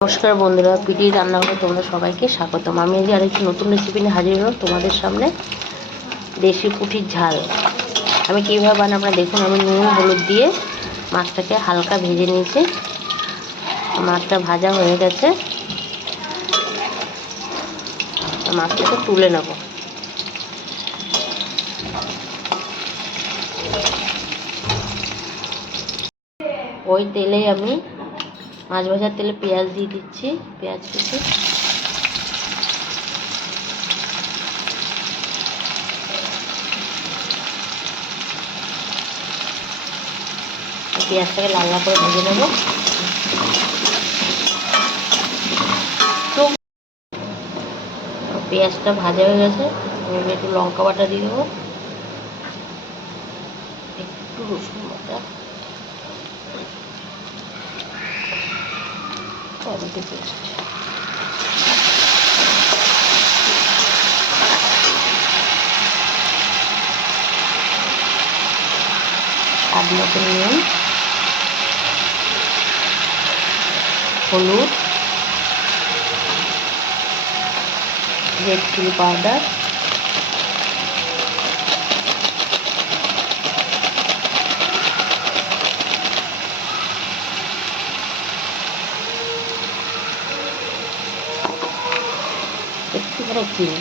নমস্কার বন্ধুরা, পিডি রান্নাঘরে তোমরা সবাইকে স্বাগতম। আমি আজ আরেকটি নতুন রেসিপি নিয়ে হাজির হলাম তোমাদের সামনে। দেশি পুঁটির ঝাল আমি কীভাবে বানাই আপনারা দেখুন। আমি নুন হলুদ দিয়ে মাছটাকে হালকা ভেজে নিয়েছি। মাছটা ভাজা হয়ে গেছে, মাছটাকে তুলে নেব। ওই তেলেই আমি মাছ ভাজার তেলে পেঁয়াজ দিয়ে দিচ্ছি। পেঁয়াজ কুচি, পেঁয়াজটাকে লাল লাল করে ভেজে নেব। পেঁয়াজটা ভাজা হয়ে গেছে, আমি একটু লঙ্কা বাটা দিয়ে দেবো, একটু রসুন বাটা, টমেটো পেস্ট, স্বাদ মতো নুন, হলুদ, রেড চিলি পাউডার, একটুখানি চিনি।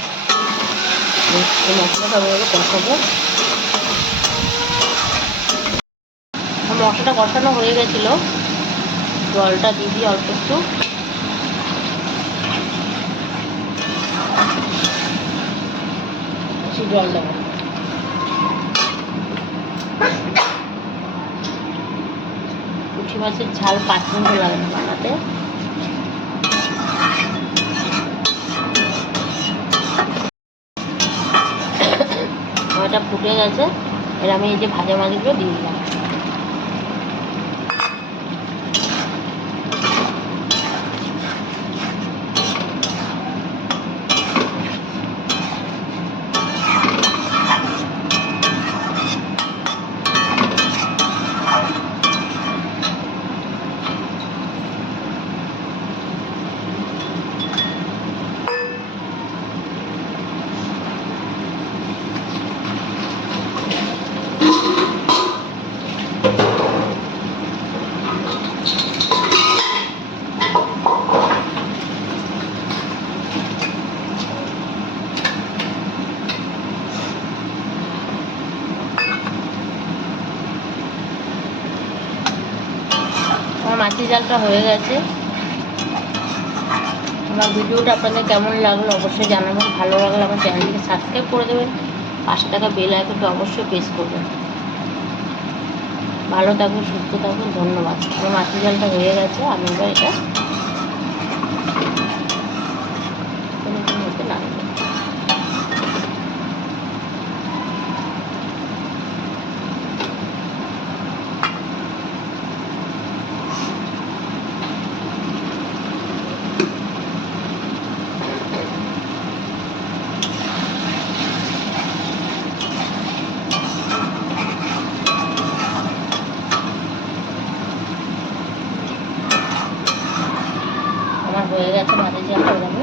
মশলাটা ভালো কষাবো। মশলাটা কষানো হয়ে গেছিলো, জলটা দিয়ে দিই অল্প একটু। জল দেবো, পুঁটি মাছের ঝাল 5 মিনিট লাগবে বানাতে। এটা ফুটে গেছে, এর আমি এই যে ভাজা মাছগুলো দিয়ে দিলাম। আমার মাছের ঝালটা হয়ে গেছে। আমার ভিডিওটা আপনাদের কেমন লাগলো অবশ্যই জানাবেন। ভালো লাগলে আমার চ্যানেলটিকে সাবস্ক্রাইব করে দেবেন, 5 টাকা বেল আইকনটা অবশ্যই প্রেস করবেন। ভালো থাকুন, সুস্থ থাকুন, ধন্যবাদ। আমার মাছের ঝালটা হয়ে গেছে, আমি এবার এটা নাড়ব। আমার হয়ে গেছে মাছের ঝালটা।